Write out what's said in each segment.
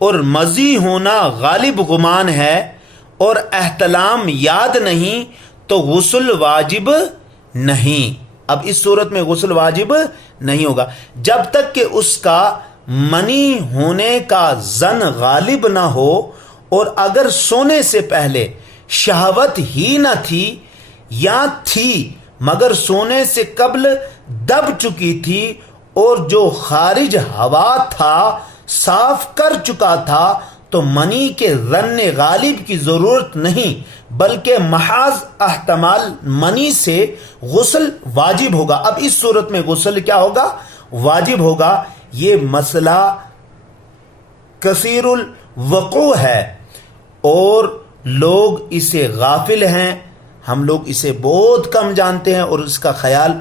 اور مزی ہونا غالب گمان ہے اور احتلام یاد نہیں تو غسل واجب نہیں. اب اس صورت میں غسل واجب نہیں ہوگا جب تک کہ اس کا منی ہونے کا ظن غالب نہ ہو، اور اگر سونے سے پہلے شہوت ہی نہ تھی یا تھی مگر سونے سے قبل دب چکی تھی اور جو خارج ہوا تھا صاف کر چکا تھا تو منی کے ظن غالب کی ضرورت نہیں بلکہ محض احتمال منی سے غسل واجب ہوگا. اب اس صورت میں غسل کیا ہوگا؟ واجب ہوگا. یہ مسئلہ کثیر الوقوع ہے اور لوگ اسے غافل ہیں. ہم لوگ اسے بہت کم جانتے ہیں اور اس کا خیال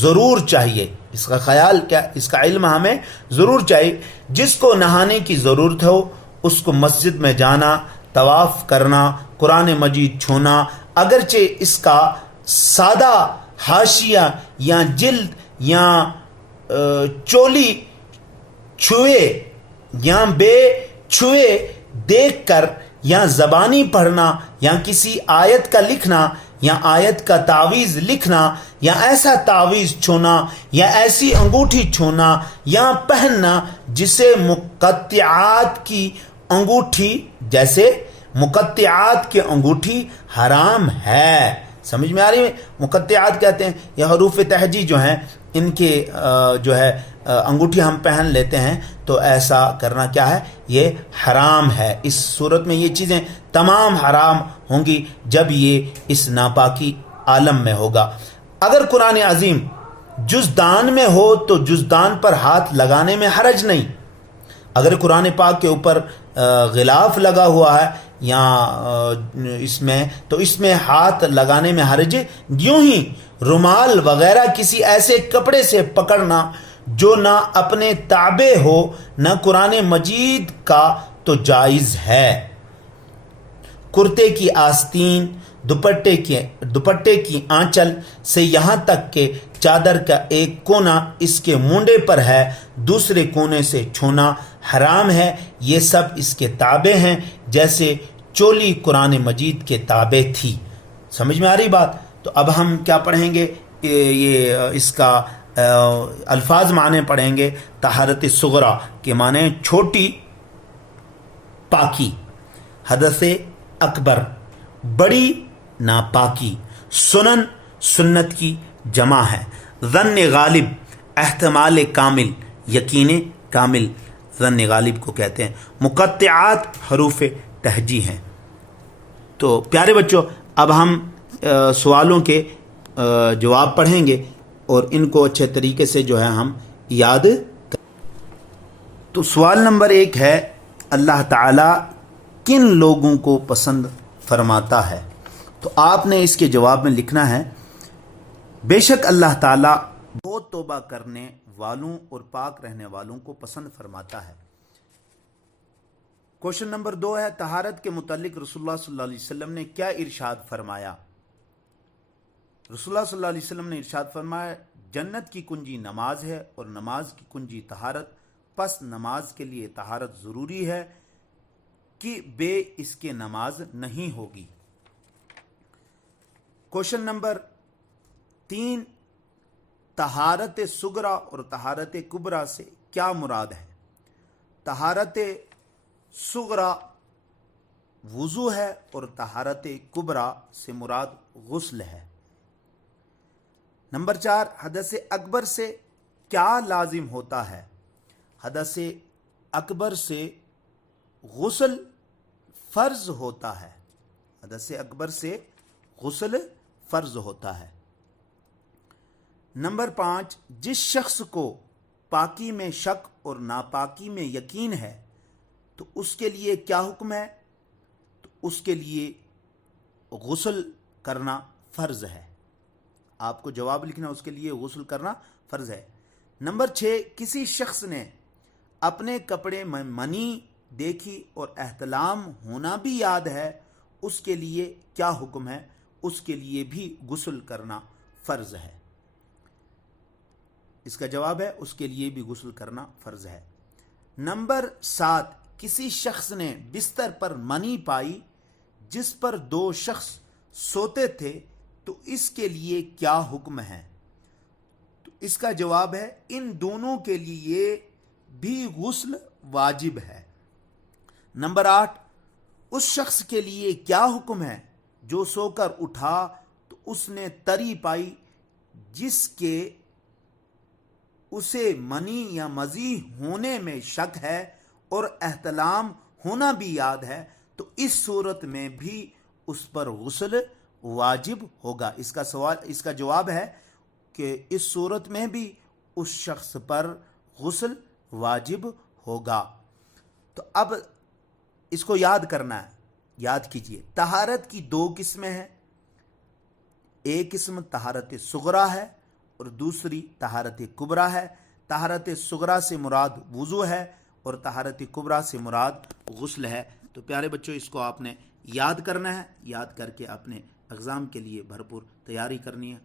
ضرور چاہیے. اس کا خیال کیا، اس کا علم ہمیں ضرور چاہیے. جس کو نہانے کی ضرورت ہو اس کو مسجد میں جانا، طواف کرنا، قرآن مجید چھونا، اگرچہ اس کا سادہ حاشیہ یا جلد یا چولی چھوئے یا بے چھوئے دیکھ کر یا زبانی پڑھنا یا کسی آیت کا لکھنا یا آیت کا تعویذ لکھنا یا ایسا تعویذ چھونا یا ایسی انگوٹھی چھونا یا پہننا جسے مقطعات کی انگوٹھی، جیسے مقطعات کی انگوٹھی حرام ہے. سمجھ میں آ رہی ہے؟ مقطعات کہتے ہیں یہ حروف تہجی جو ہیں، ان کے جو ہے انگوٹھی ہم پہن لیتے ہیں تو ایسا کرنا کیا ہے؟ یہ حرام ہے. اس صورت میں یہ چیزیں تمام حرام ہوں گی جب یہ اس ناپاکی عالم میں ہوگا. اگر قرآن عظیم جزدان میں ہو تو جزدان پر ہاتھ لگانے میں حرج نہیں. اگر قرآن پاک کے اوپر غلاف لگا ہوا ہے یا اس میں، تو اس میں ہاتھ لگانے میں حرج. یوں ہی رومال وغیرہ کسی ایسے کپڑے سے پکڑنا جو نہ اپنے تابع ہو نہ قرآن مجید کا تو جائز ہے. کرتے کی آستین، دوپٹے کی آنچل سے یہاں تک کہ چادر کا ایک کونا اس کے مونڈے پر ہے دوسرے کونے سے چھونا حرام ہے. یہ سب اس کے تابع ہیں جیسے چولی قرآن مجید کے تابع تھی. سمجھ میں آ رہی بات؟ تو اب ہم کیا پڑھیں گے؟ یہ اس کا الفاظ معنی پڑھیں گے. طہارت صغریٰ کے معنی چھوٹی پاکی، حدث اکبر بڑی ناپاکی، سنن سنت کی جمع ہے، ظن غالب احتمال کامل یقین کامل ظن غالب کو کہتے ہیں، مقطعات حروف تہجی ہیں. تو پیارے بچوں اب ہم سوالوں کے جواب پڑھیں گے اور ان کو اچھے طریقے سے جو ہے ہم یاد کریں. تو سوال نمبر 1 ہے، اللہ تعالیٰ کن لوگوں کو پسند فرماتا ہے؟ تو آپ نے اس کے جواب میں لکھنا ہے، بے شک اللہ تعالیٰ بہت توبہ کرنے والوں اور پاک رہنے والوں کو پسند فرماتا ہے. کوشچن نمبر 2 ہے، طہارت کے متعلق رسول اللہ صلی اللہ علیہ وسلم نے کیا ارشاد فرمایا؟ رسول اللہ صلی اللہ علیہ وسلم نے ارشاد فرمایا، جنت کی کنجی نماز ہے اور نماز کی کنجی طہارت، پس نماز کے لیے طہارت ضروری ہے کہ بے اس کے نماز نہیں ہوگی. کوشچن نمبر 3، طہارت صغریٰ اور طہارت کبریٰ سے کیا مراد ہے؟ طہارت صغریٰ وضو ہے اور طہارت کبریٰ سے مراد غسل ہے. نمبر 4، حدث اکبر سے کیا لازم ہوتا ہے؟ حدث اکبر سے غسل فرض ہوتا ہے. حدث اکبر سے غسل فرض ہوتا ہے. نمبر 5، جس شخص کو پاکی میں شک اور ناپاکی میں یقین ہے تو اس کے لیے کیا حکم ہے؟ تو اس کے لیے غسل کرنا فرض ہے. آپ کو جواب لکھنا، اس کے لیے غسل کرنا فرض ہے. نمبر 6، کسی شخص نے اپنے کپڑے میں منی دیکھی اور احتلام ہونا بھی یاد ہے، اس کے لیے کیا حکم ہے؟ اس کے لیے بھی غسل کرنا فرض ہے. اس کا جواب ہے اس کے لیے بھی غسل کرنا فرض ہے. نمبر 7، کسی شخص نے بستر پر منی پائی جس پر 2 شخص سوتے تھے تو اس کے لیے کیا حکم ہے؟ تو اس کا جواب ہے ان دونوں کے لیے بھی غسل واجب ہے۔ نمبر 8، اس شخص کے لیے کیا حکم ہے جو سو کر اٹھا تو اس نے تری پائی جس کے اسے منی یا مزی ہونے میں شک ہے اور احتلام ہونا بھی یاد ہے، تو اس صورت میں بھی اس پر غسل واجب ہوگا۔ اس کا جواب ہے کہ اس صورت میں بھی اس شخص پر غسل واجب ہوگا۔ تو اب اس کو یاد کرنا ہے، یاد کیجئے، طہارت کی 2 قسمیں ہیں، ایک قسم طہارت صغریٰ ہے اور دوسری طہارت کبریٰ ہے۔ طہارت صغریٰ سے مراد وضو ہے اور طہارت کبریٰ سے مراد غسل ہے۔ تو پیارے بچوں، اس کو آپ نے یاد کرنا ہے، یاد کر کے اپنے ایگزام کے لیے بھرپور تیاری کرنی ہے۔